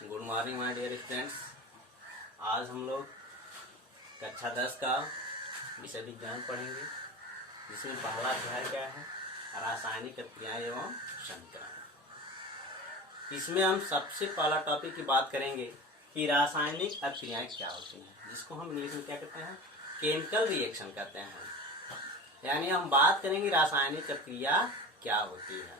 Good morning my dear students. आज हम लोग कक्षा 10 का विषय विज्ञान पढ़ेंगे, जिसमें पहला अध्याय क्या है, रासायनिक अभिक्रियाएं एवं समीकरण। इसमें हम सबसे पहला टॉपिक की बात करेंगे कि रासायनिक अभिक्रियाएं क्या होती हैं, जिसको हम इंग्लिश में क्या कहते हैं, केमिकल रिएक्शन कहते हैं। यानी हम बात करेंगे रासायनिक अभिक्रिया क्या होती है।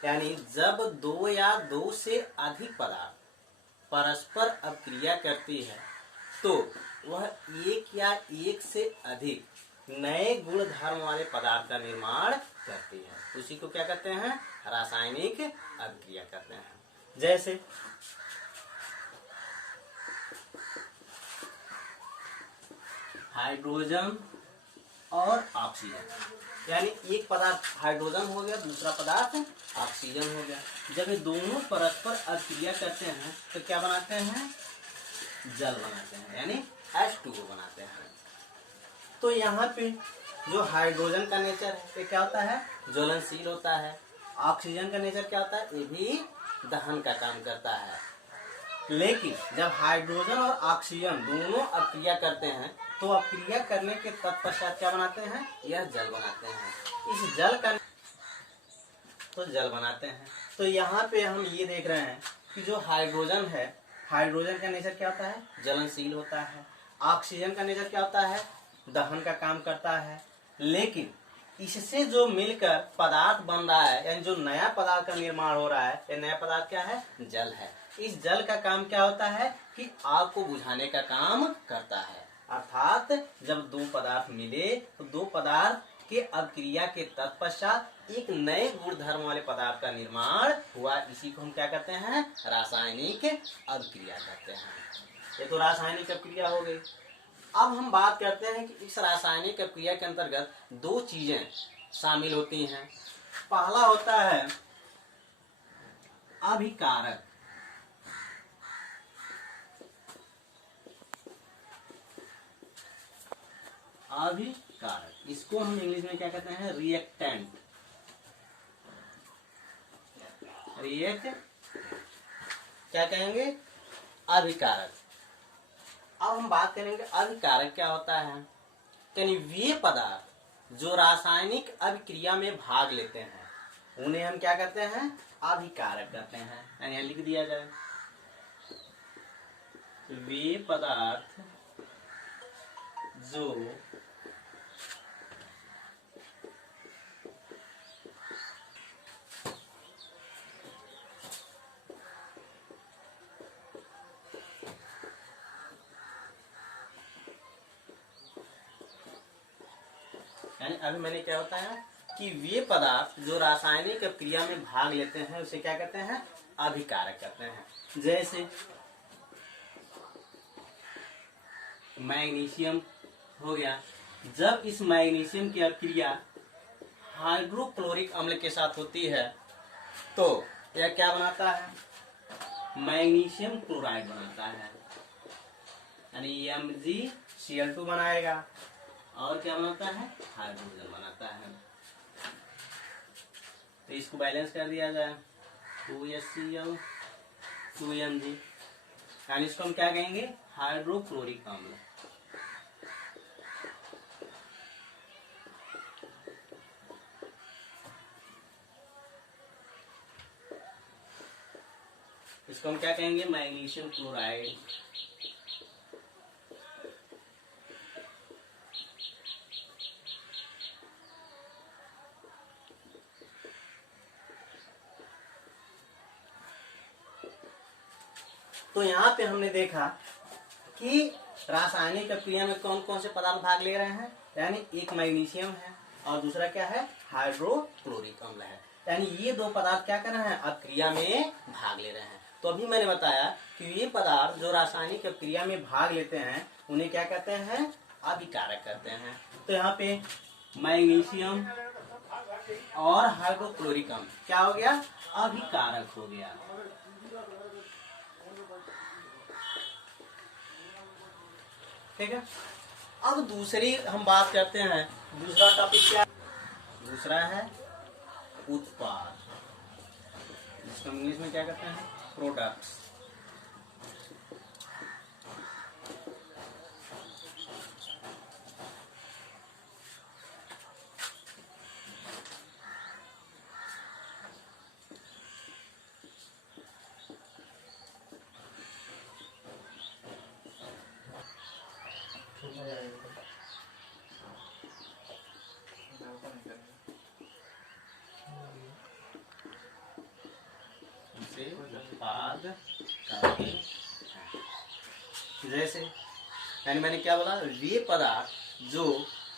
यानी जब दो या दो से अधिक पदार्थ परस्पर अभिक्रिया करती है तो वह एक या एक से अधिक नए गुण धर्म वाले पदार्थ का निर्माण करती है। उसी को क्या कहते हैं, रासायनिक अभिक्रिया कहते हैं। जैसे हाइड्रोजन और ऑक्सीजन, यानी एक पदार्थ हाइड्रोजन हो गया, दूसरा पदार्थ ऑक्सीजन हो गया। जब ये दोनों परस्पर अभिक्रिया करते हैं तो क्या बनाते हैं, जल बनाते हैं, यानी H2O बनाते हैं। तो यहाँ पे जो हाइड्रोजन का नेचर है ये क्या होता है, ज्वलनशील होता है। ऑक्सीजन का नेचर क्या होता है, ये भी दहन का काम करता है। लेकिन जब हाइड्रोजन और ऑक्सीजन दोनों अभिक्रिया करते हैं तो अभिक्रिया करने के तत्पश्चात क्या बनाते हैं, यह जल बनाते हैं। इस जल का तो जल बनाते हैं। तो यहाँ पे हम ये देख रहे हैं कि जो हाइड्रोजन है, हाइड्रोजन का नेचर क्या होता है, ज्वलनशील होता है। ऑक्सीजन का नेचर क्या होता है, दहन का काम करता है। लेकिन इससे जो मिलकर पदार्थ बन रहा है, यानी जो नया पदार्थ का निर्माण हो रहा है, ये नया पदार्थ क्या है, जल है। इस जल का काम क्या होता है कि आग को बुझाने का काम करता है। अर्थात जब दो पदार्थ मिले तो दो पदार्थ के अभिक्रिया के तत्पश्चात एक नए गुण धर्म वाले पदार्थ का निर्माण हुआ। इसी को हम क्या कहते हैं, रासायनिक अभिक्रिया कहते हैं। ये तो रासायनिक अभिक्रिया हो गई। अब हम बात करते हैं कि इस रासायनिक अभिक्रिया के अंतर्गत दो चीजें शामिल होती हैं। पहला होता है अभिकारक, अभिकारक, इसको हम इंग्लिश में क्या कहते हैं, रिएक्टेंट। क्या कहेंगे, अभिकारक। अब हम बात करेंगे अभिकारक क्या होता है। यानी वे पदार्थ जो रासायनिक अभिक्रिया में भाग लेते हैं उन्हें हम क्या कहते हैं, अभिकारक कहते हैं। यानी यहाँ लिख दिया जाए, वे पदार्थ जो यानी अभी मैंने क्या होता है कि वे पदार्थ जो रासायनिक अभिक्रिया में भाग लेते हैं उसे क्या कहते हैं, अभिकारक कहते हैं। जैसे मैग्नीशियम हो गया। जब इस मैग्नीशियम की अभिक्रिया हाइड्रोक्लोरिक अम्ल के साथ होती है तो यह क्या बनाता है, मैग्नीशियम क्लोराइड बनाता है। यानी MgCl2 बनाएगा और क्या बनाता है, हाइड्रोजन बनाता है। तो इसको बैलेंस कर दिया जाए, 2HCl 2Mg, यानी इसको हम क्या कहेंगे, हाइड्रोक्लोरिक अम्ल। इसको हम क्या कहेंगे, मैग्नीशियम क्लोराइड। तो यहाँ पे हमने देखा कि रासायनिक अभिक्रिया में कौन कौन से पदार्थ भाग ले रहे हैं। यानी एक मैग्नीशियम है और दूसरा क्या है, हाइड्रोक्लोरिक अम्ल है। यानी ये दो पदार्थ क्या कर रहे हैं, अभिक्रिया में भाग ले रहे हैं। तो अभी मैंने बताया कि ये पदार्थ जो रासायनिक अभिक्रिया में भाग लेते हैं उन्हें क्या कहते हैं, अभिकारक कहते हैं। तो यहाँ पे मैग्नीशियम और हाइड्रोक्लोरिक अम्ल क्या हो गया, अभिकारक हो गया। ठीक है। अब दूसरी हम बात करते हैं, दूसरा टॉपिक क्या, दूसरा है उत्पाद। इसको हम इंग्लिश में क्या कहते हैं, प्रोडक्ट्स। उत्पाद करते हैं। जैसे यानी मैंने क्या बोला, वे पदार्थ जो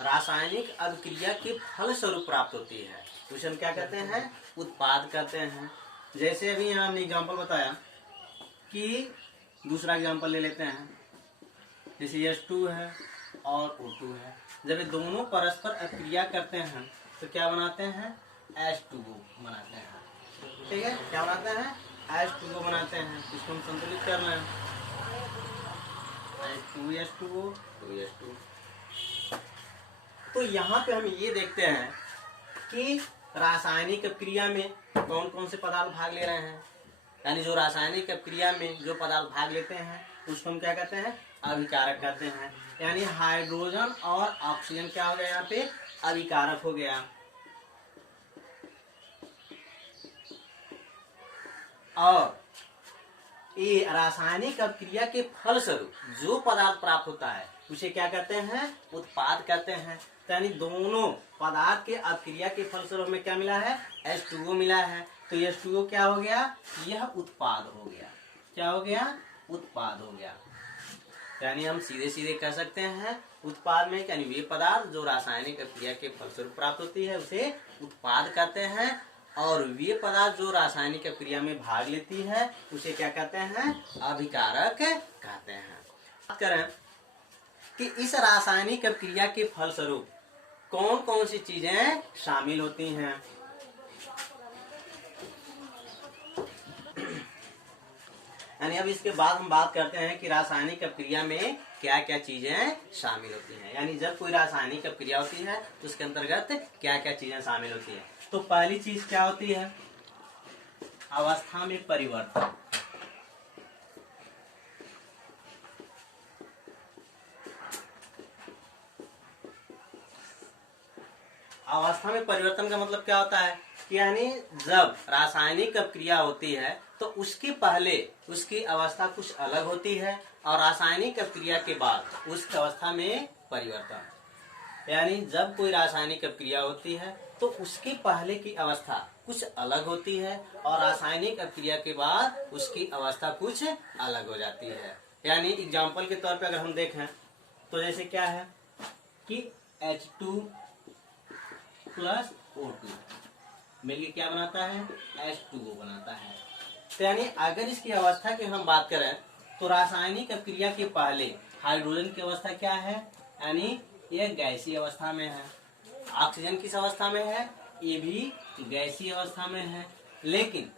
रासायनिक अभिक्रिया के फल स्वरूप प्राप्त होती है उसे हम क्या कहते हैं, उत्पाद कहते हैं। जैसे अभी यहाँ हमने एग्जाम्पल बताया कि दूसरा एग्जाम्पल ले लेते हैं, जैसे H2 है और O2 है। जब ये दोनों परस्पर अभिक्रिया करते हैं तो क्या बनाते हैं, H2O बनाते हैं। ठीक है, क्या बनाते हैं, H2O बनाते हैं। इसको हम संतुलित कर लें, H2O 2H2। तो यहाँ पे हम ये देखते हैं कि रासायनिक अभिक्रिया में कौन कौन से पदार्थ भाग ले रहे हैं। यानी जो रासायनिक अभिक्रिया में जो पदार्थ भाग लेते हैं उसको हम क्या कहते हैं, अभिकारक कहते हैं। यानी हाइड्रोजन और ऑक्सीजन क्या हो गया, यहाँ पे अभिकारक हो गया। और ये रासायनिक अभिक्रिया के फलस्वरूप जो पदार्थ प्राप्त होता है उसे क्या कहते हैं, उत्पाद कहते हैं। यानी दोनों पदार्थ के अभिक्रिया के फलस्वरूप में क्या मिला है, H2O मिला है। तो H2O क्या हो गया, यह उत्पाद हो गया। क्या हो गया, उत्पाद हो गया। यानी हम सीधे सीधे कह सकते हैं उत्पाद में यानी वे पदार्थ जो रासायनिक अभिक्रिया के फलस्वरूप प्राप्त होती है उसे उत्पाद कहते हैं। और वे पदार्थ जो रासायनिक अभिक्रिया में भाग लेती है उसे क्या कहते हैं, अभिकारक कहते हैं। बात करें कि इस रासायनिक अभिक्रिया के फलस्वरूप कौन कौन सी चीजें शामिल होती हैं। यानी अब इसके बाद हम बात करते हैं कि रासायनिक अभिक्रिया में क्या क्या चीजें शामिल होती हैं। यानी जब कोई रासायनिक अभिक्रिया होती है तो उसके अंतर्गत क्या क्या चीजें शामिल होती है। तो पहली चीज क्या होती है, अवस्था में परिवर्तन। अवस्था में परिवर्तन का मतलब क्या होता है कि यानी जब रासायनिक अभिक्रिया होती है तो उसके पहले उसकी अवस्था कुछ अलग होती है और रासायनिक अभिक्रिया के बाद उसकी अवस्था में परिवर्तन। यानी जब कोई रासायनिक अभिक्रिया होती है तो उसके पहले की अवस्था कुछ अलग होती है और रासायनिक अभिक्रिया के बाद उसकी अवस्था कुछ अलग हो जाती है। यानी एग्जाम्पल के तौर पे अगर हम देखें तो जैसे क्या है कि H2 प्लस O2 मिलकर क्या बनाता है, H2O बनाता है। तो यानी अगर इसकी अवस्था की हम बात करें तो रासायनिक अभिक्रिया के पहले हाइड्रोजन की अवस्था क्या है, यानी यह गैसीय अवस्था में है। ऑक्सीजन किस अवस्था में है, ये भी गैसीय अवस्था में है। लेकिन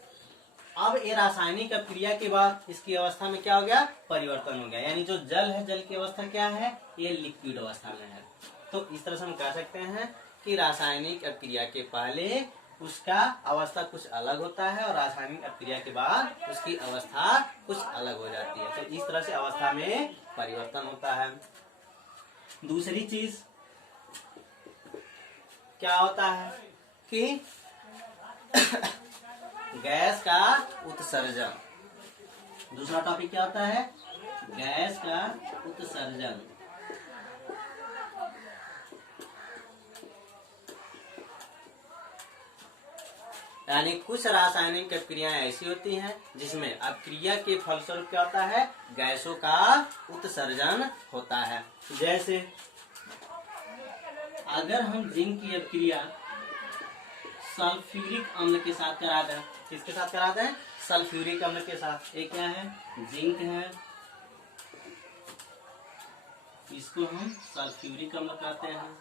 अब ये रासायनिक अभिक्रिया के बाद इसकी अवस्था में क्या हो गया, परिवर्तन हो गया। यानी जो जल है, जल की अवस्था क्या है, ये लिक्विड अवस्था में है। तो इस तरह से हम कह सकते हैं कि रासायनिक अभिक्रिया के पहले उसका अवस्था कुछ अलग होता है और रासायनिक अभिक्रिया के बाद उसकी अवस्था कुछ अलग हो जाती है। तो इस तरह से अवस्था में परिवर्तन होता है। दूसरी चीज क्या होता है कि गैस का उत्सर्जन। दूसरा टॉपिक क्या होता है, गैस का उत्सर्जन। यानी कुछ रासायनिक अभिक्रियाएं ऐसी होती हैं जिसमें अभिक्रिया के फलस्वरूप क्या होता है, गैसों का उत्सर्जन होता है। जैसे अगर हम जिंक की अभिक्रिया सल्फ्यूरिक अम्ल के साथ करा दें, किसके साथ करा दें, सल्फ्यूरिक अम्ल के साथ। ये क्या है, जिंक है, इसको हम सल्फ्यूरिक अम्ल कहते हैं।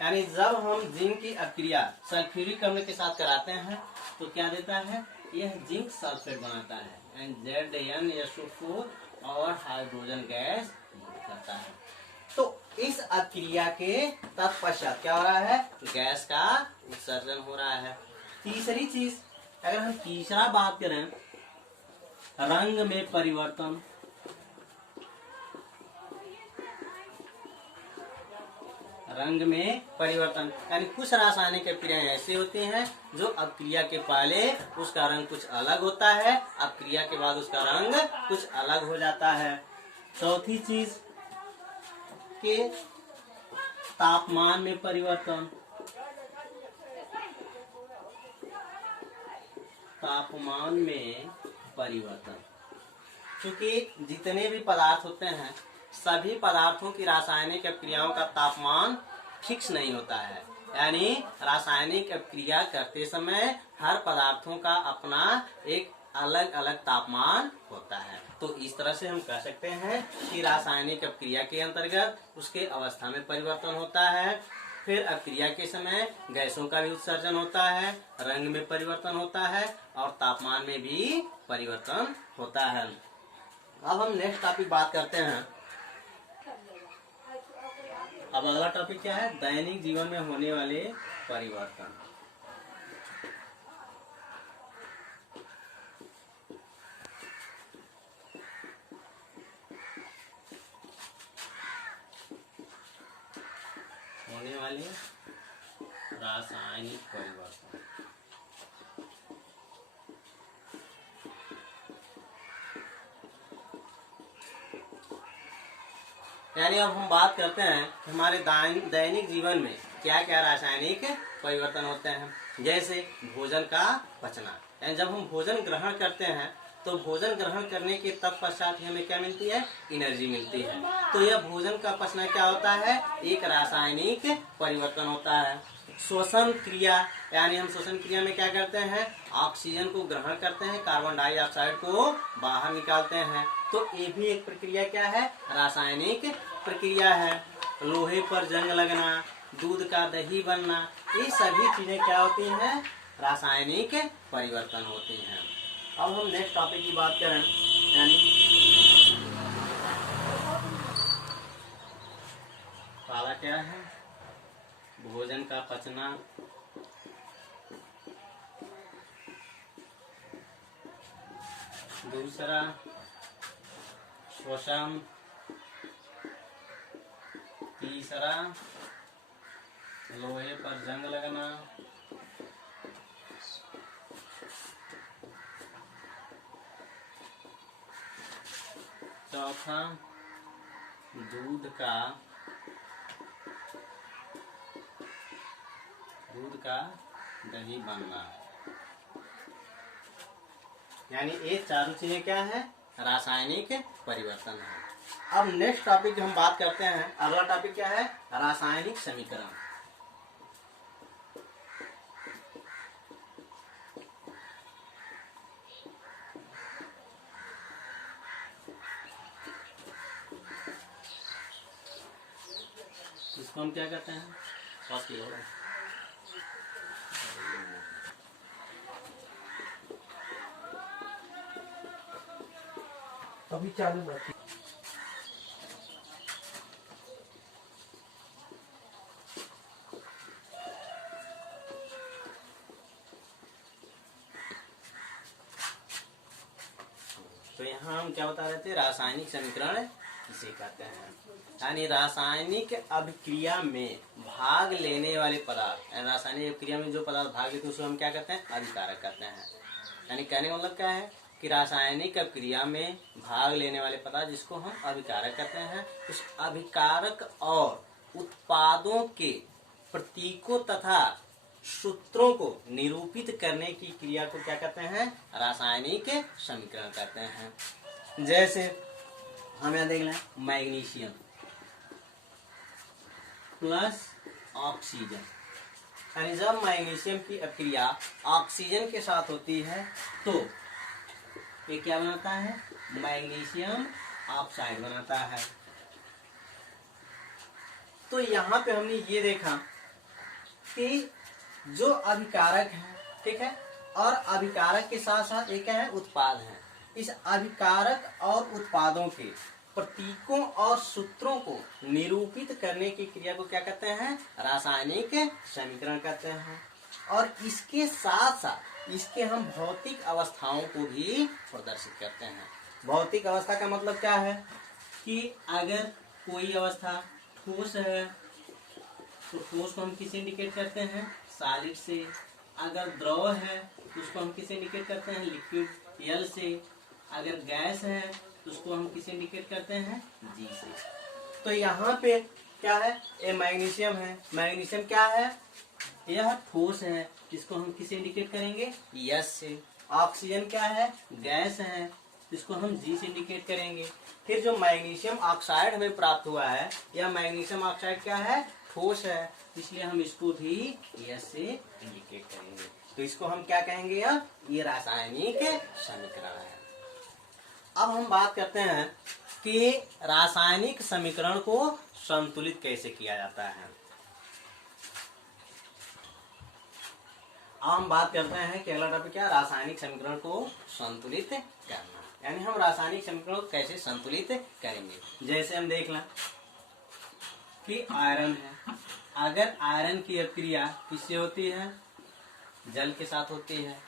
यानी जब हम जिंक की अभिक्रिया सल्फ्यूरिक अम्ल के साथ कराते हैं तो क्या देता है, यह जिंक सल्फेट बनाता है एंड ZnSO4 और हाइड्रोजन गैस करता है। तो इस अभिक्रिया के तत्पश्चात क्या हो रहा है, गैस का उत्सर्जन हो रहा है। तीसरी चीज, अगर हम तीसरा बात करें, रंग में परिवर्तन। रंग में परिवर्तन यानी कुछ रासायनिक अभिक्रियाएं ऐसी होती हैं जो अभिक्रिया के पहले उसका रंग कुछ अलग होता है, अभिक्रिया के बाद उसका रंग कुछ अलग हो जाता है। चौथी चीज के तापमान में परिवर्तन। तापमान में परिवर्तन, क्योंकि जितने भी पदार्थ होते हैं सभी पदार्थों की रासायनिक अभिक्रियाओं का तापमान फिक्स नहीं होता है, यानी रासायनिक अभिक्रिया करते समय हर पदार्थों का अपना एक अलग अलग तापमान होता है। तो इस तरह से हम कह सकते हैं कि रासायनिक अभिक्रिया के अंतर्गत उसके अवस्था में परिवर्तन होता है, फिर अभिक्रिया के समय गैसों का भी उत्सर्जन होता है, रंग में परिवर्तन होता है और तापमान में भी परिवर्तन होता है। अब हम नेक्स्ट टॉपिक बात करते हैं। अब अगला टॉपिक क्या है, दैनिक जीवन में होने वाले परिवर्तन। होने वाले रासायनिक परिवर्तन। यानी अब हम बात करते हैं हमारे दैनिक जीवन में क्या क्या रासायनिक परिवर्तन होते हैं। जैसे भोजन का पचना, यानी जब हम भोजन ग्रहण करते हैं तो भोजन ग्रहण करने के तत्पश्चात हमें क्या मिलती है, एनर्जी मिलती है। तो यह भोजन का पचना क्या होता है, एक रासायनिक परिवर्तन होता है। श्वसन क्रिया, यानी हम श्वसन क्रिया में क्या करते हैं, ऑक्सीजन को ग्रहण करते हैं, कार्बन डाइऑक्साइड को बाहर निकालते हैं। तो ये भी एक प्रक्रिया क्या है, रासायनिक प्रक्रिया है। लोहे पर जंग लगना, दूध का दही बनना, ये सभी चीजें क्या होती हैं, रासायनिक परिवर्तन होती हैं। अब हम नेक्स्ट टॉपिक की बात करें, यानी पहला क्या है, भोजन का पचना, दूसरा श्वसन, तीसरा लोहे पर जंग लगना, चौथा दूध का दही बनना। यानी ये चारों चीजें क्या है, रासायनिक परिवर्तन है। अब नेक्स्ट टॉपिक हम बात करते हैं, अगला टॉपिक क्या है, रासायनिक समीकरण। इसको हम क्या कहते हैं, अभी चालू बात। तो यहाँ हम क्या बता रहे थे, रासायनिक समीकरण इसे कहते हैं। यानी रासायनिक अभिक्रिया में भाग लेने वाले पदार्थ, रासायनिक अभिक्रिया में जो पदार्थ भाग लेते हैं उसको हम क्या कहते हैं, अभिकारक कहते हैं। यानी कहने का मतलब क्या है कि रासायनिक अभिक्रिया में भाग लेने वाले पदार्थ जिसको हम अभिकारक कहते हैं, उस अभिकारक और उत्पादों के प्रतीकों तथा सूत्रों को निरूपित करने की क्रिया को क्या कहते हैं, रासायनिक समीकरण कहते हैं। जैसे हम यहाँ देख लें, मैग्नीशियम प्लस ऑक्सीजन, यानी जब मैग्नीशियम की अभिक्रिया ऑक्सीजन के साथ होती है तो ये क्या बनाता है, मैग्नीशियम ऑक्साइड बनाता है। तो यहाँ पे हमने ये देखा कि जो अभिकारक है, ठीक है, और अभिकारक के साथ साथ एक क्या है, उत्पाद है। इस अभिकारक और उत्पादों के प्रतीकों और सूत्रों को निरूपित करने की क्रिया को क्या कहते हैं? रासायनिक समीकरण कहते हैं। और इसके साथ साथ इसके हम भौतिक अवस्थाओं को भी प्रदर्शित करते हैं। भौतिक अवस्था का मतलब क्या है कि अगर कोई अवस्था ठोस है तो ठोस को हम किसे इंडिकेट करते हैं? सॉलिड से। अगर द्रव है तो उसको हम किसे इंडिकेट करते हैं? लिक्विड एल से। अगर गैस है तो उसको हम किसे इंडिकेट करते हैं? जी से। तो यहाँ पे क्या है? ये मैग्नीशियम है। मैग्नीशियम क्या है? यह ठोस है, जिसको हम किसे इंडिकेट करेंगे? यस से। ऑक्सीजन क्या है? गैस है, जिसको हम जी से इंडिकेट करेंगे। फिर जो मैग्नीशियम ऑक्साइड हमें प्राप्त हुआ है, यह मैग्नीशियम ऑक्साइड क्या है? ठोस है, इसलिए हम इसको भी यस से इंडिकेट करेंगे। तो इसको हम क्या कहेंगे? ये रासायनिक समीकरण है। अब हम बात करते हैं कि रासायनिक समीकरण को संतुलित कैसे किया जाता है। अब हम बात करते हैं कि अगला टॉपिक क्या? रासायनिक समीकरण को संतुलित करना। यानी हम रासायनिक समीकरण को कैसे संतुलित करेंगे। जैसे हम देख लें कि आयरन है। अगर आयरन की अभिक्रिया किससे होती है? जल के साथ होती है।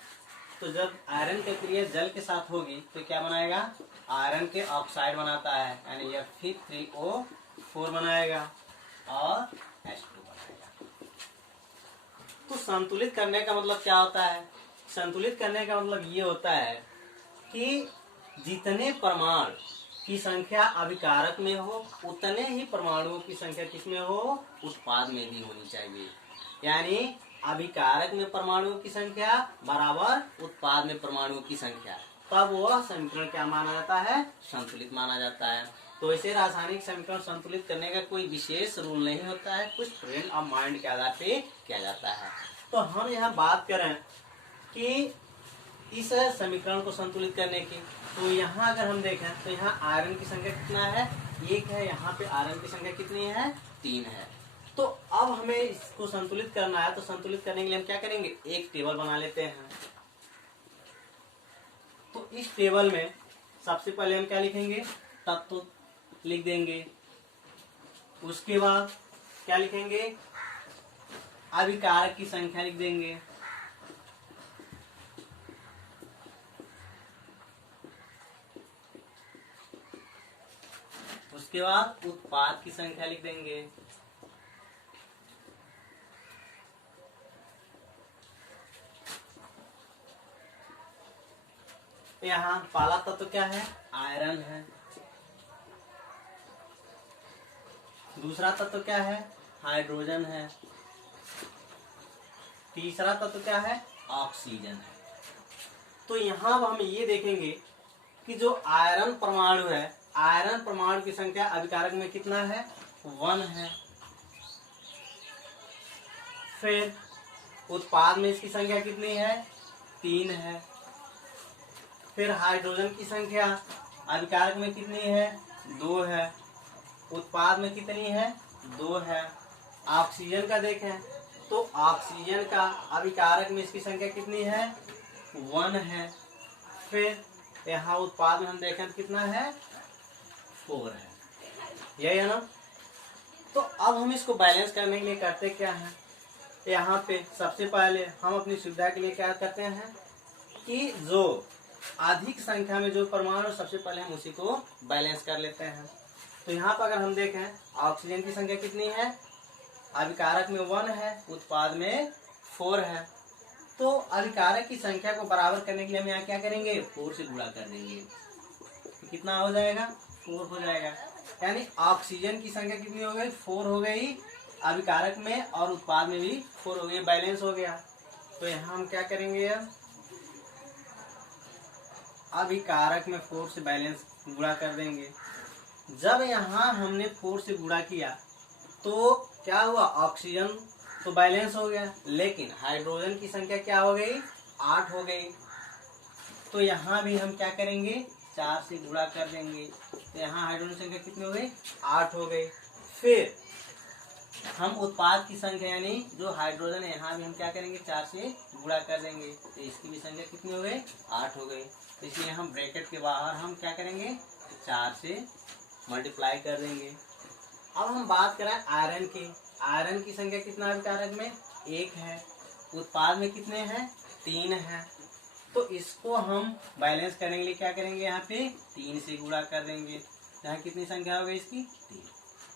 तो जब आयरन की क्रिया जल के साथ होगी तो क्या बनाएगा? आयरन के ऑक्साइड बनाता है, यानी यह Fe3O4 बनाएगा और H2 बनाएगा। तो संतुलित करने का मतलब क्या होता है? संतुलित करने का मतलब ये होता है कि जितने परमाणु की संख्या अभिकारक में हो उतने ही परमाणुओं की संख्या किसमें हो? उत्पाद में भी होनी चाहिए। यानी अभिकारक में परमाणुओं की संख्या बराबर उत्पाद में परमाणुओं की संख्या, तब वह समीकरण क्या माना जाता है? संतुलित माना जाता है। तो इसे रासायनिक समीकरण संतुलित करने का कोई विशेष रूल नहीं होता है, कुछ ट्रेंड ऑफ माइंड के आधार पे किया जाता है। तो हम यहाँ बात करें कि इस समीकरण को संतुलित करने की, तो यहाँ अगर हम देखें तो यहाँ आयरन की संख्या कितना है? 1 है। यहाँ पे आयरन की संख्या कितनी है? 3 है। तो अब हमें इसको संतुलित करना है, तो संतुलित करने के लिए हम क्या करेंगे? एक टेबल बना लेते हैं। तो इस टेबल में सबसे पहले हम क्या लिखेंगे? तत्व लिख देंगे। उसके बाद क्या लिखेंगे? अभिकारक की संख्या लिख देंगे। उसके बाद उत्पाद की संख्या लिख देंगे। यहाँ पहला तत्व क्या है? आयरन है। दूसरा तत्व क्या है? हाइड्रोजन है। तीसरा तत्व क्या है? ऑक्सीजन है। तो यहाँ हम ये देखेंगे कि जो आयरन परमाणु है, आयरन परमाणु की संख्या अभिकारक में कितना है? 1 है। फिर उत्पाद में इसकी संख्या कितनी है? 3 है। फिर हाइड्रोजन की संख्या अभिकारक में कितनी है? 2 है। उत्पाद में कितनी है? 2 है। ऑक्सीजन का देखें तो ऑक्सीजन का अभिकारक में इसकी संख्या कितनी है? 1 है। फिर यहाँ उत्पाद में हम देखें तो कितना है? 4 है। यही है ना? तो अब हम इसको बैलेंस करने के लिए करते क्या है? यहाँ पे सबसे पहले हम अपनी सुविधा के लिए क्या करते हैं कि जो अधिक संख्या में जो परमाणु, सबसे पहले हम उसी को बैलेंस कर लेते हैं। तो यहाँ पर अगर हम देखें ऑक्सीजन की संख्या कितनी है? अभिकारक में 1 है, उत्पाद में 4 है। तो अभिकारक की संख्या को बराबर करने के लिए हम यहाँ क्या करेंगे? 4 से गुणा कर देंगे। तो कितना हो जाएगा? 4 हो जाएगा। यानी ऑक्सीजन की संख्या कितनी हो गई? 4 हो गई अभिकारक में, और उत्पाद में भी 4 हो गई, बैलेंस हो गया। तो यहाँ हम क्या करेंगे? अभिकारक में 4 से बैलेंस गुणा कर देंगे। जब यहाँ हमने 4 से गुणा किया तो क्या हुआ? ऑक्सीजन तो बैलेंस हो गया, लेकिन हाइड्रोजन की संख्या क्या हो गई? 8 हो गई। तो यहाँ भी हम क्या करेंगे? 4 से गुणा कर देंगे। तो यहाँ हाइड्रोजन संख्या कितनी हो गई? 8 हो गई। फिर हम उत्पाद की संख्या यानी जो हाइड्रोजन है, यहाँ भी हम क्या करेंगे? 4 से गुणा कर देंगे। तो इसकी भी संख्या कितनी हो गई? 8 हो गई। तो इसलिए हम ब्रैकेट के बाहर हम क्या करेंगे? 4 से मल्टीप्लाई कर देंगे। अब हम बात करें आयरन की। आयरन की संख्या कितना है कारक में? 1 है। उत्पाद में कितने हैं? 3 है। तो इसको हम बैलेंस करने के लिए क्या करेंगे? यहाँ पे 3 से गुणा कर देंगे। यहाँ कितनी संख्या हो गई इसकी? 3।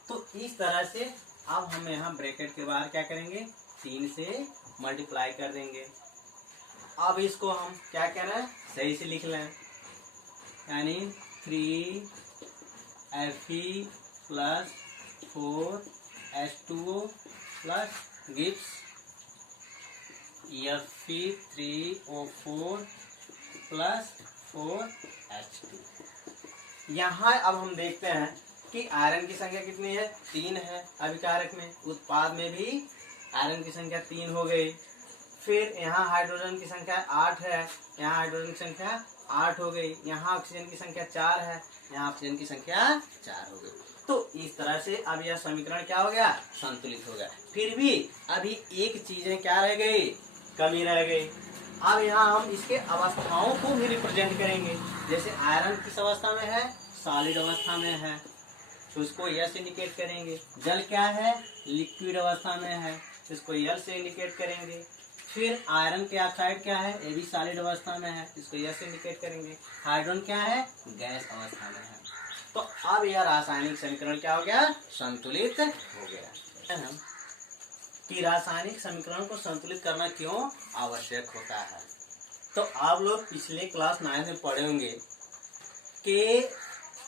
तो इस तरह से अब हम यहाँ ब्रैकेट के बाहर क्या करेंगे? 3 से मल्टीप्लाई कर देंगे। अब इसको हम क्या कह रहे हैं? सही से लिख लें, यानी 3Fe plus 4H2O plus gives Fe3O4 plus 4H2। यहाँ अब हम देखते हैं कि आयरन की संख्या कितनी है? 3 है अभिकारक में। उत्पाद में भी आयरन की संख्या 3 हो गई। फिर यहाँ हाइड्रोजन की संख्या 8 है, यहाँ हाइड्रोजन की संख्या 8 हो गई। यहाँ ऑक्सीजन की संख्या 4 है, यहाँ ऑक्सीजन की संख्या 4 हो गई। तो इस तरह से अब यह समीकरण क्या हो गया? संतुलित हो गया। फिर भी अभी एक चीजें क्या रह गई? कमी रह गई। अब यहाँ हम इसके अवस्थाओं को भी रिप्रेजेंट करेंगे। जैसे आयरन किस अवस्था में है? सॉलिड अवस्था में है, तो इसको एल से इंडिकेट करेंगे। जल क्या है? लिक्विड अवस्था में है, इसको एल से इंडिकेट करेंगे। फिर आयरन के ऑक्साइड क्या है? ये भी सॉलिड अवस्था में है, इसको एल से इंडिकेट करेंगे। हाइड्रोजन क्या है? गैस अवस्था में है। तो अब यह रासायनिक समीकरण क्या हो गया? संतुलित हो गया। कि रासायनिक समीकरण को संतुलित करना क्यों आवश्यक होता है? तो आप लोग पिछले क्लास 9 में पढ़े होंगे कि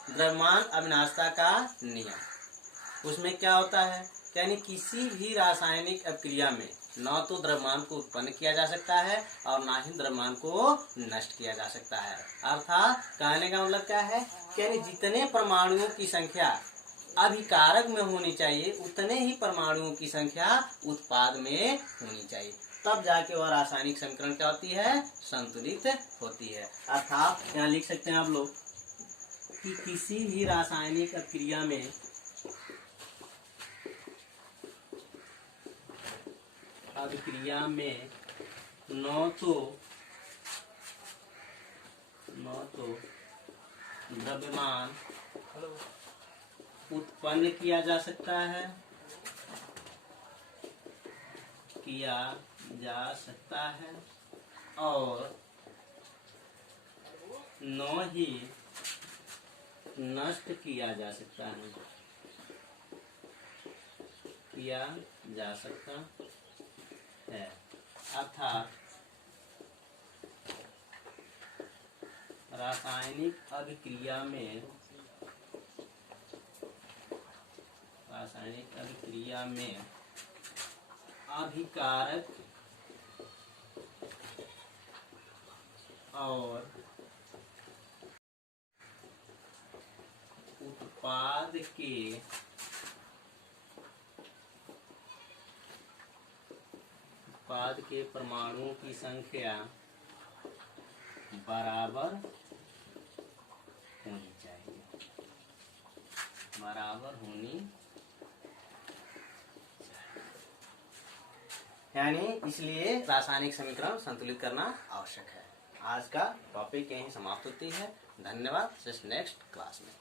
द्रव्यमान अविनाशता का नियम। उसमें क्या होता है? यानी किसी भी रासायनिक अभिक्रिया में न तो द्रव्यमान को उत्पन्न किया जा सकता है और ना ही द्रव्यमान को नष्ट किया जा सकता है। अर्थात कहने का मतलब क्या है? यानी जितने परमाणुओं की संख्या अभिकारक में होनी चाहिए उतने ही परमाणुओं की संख्या उत्पाद में होनी चाहिए, तब जाके वह रासायनिक समीकरण क्या होती है? संतुलित होती है। अर्थात यहाँ लिख सकते हैं आप लोग कि किसी भी रासायनिक अभिक्रिया में न तो द्रव्यमान उत्पन्न किया जा सकता है और न ही नष्ट किया जा सकता है। अर्थात रासायनिक अभिक्रिया में अभिकारक और उत्पाद के परमाणुओं की संख्या बराबर होनी चाहिए, यानी इसलिए रासायनिक समीकरण संतुलित करना आवश्यक है। आज का टॉपिक यहीं समाप्त होती है। धन्यवाद। नेक्स्ट क्लास में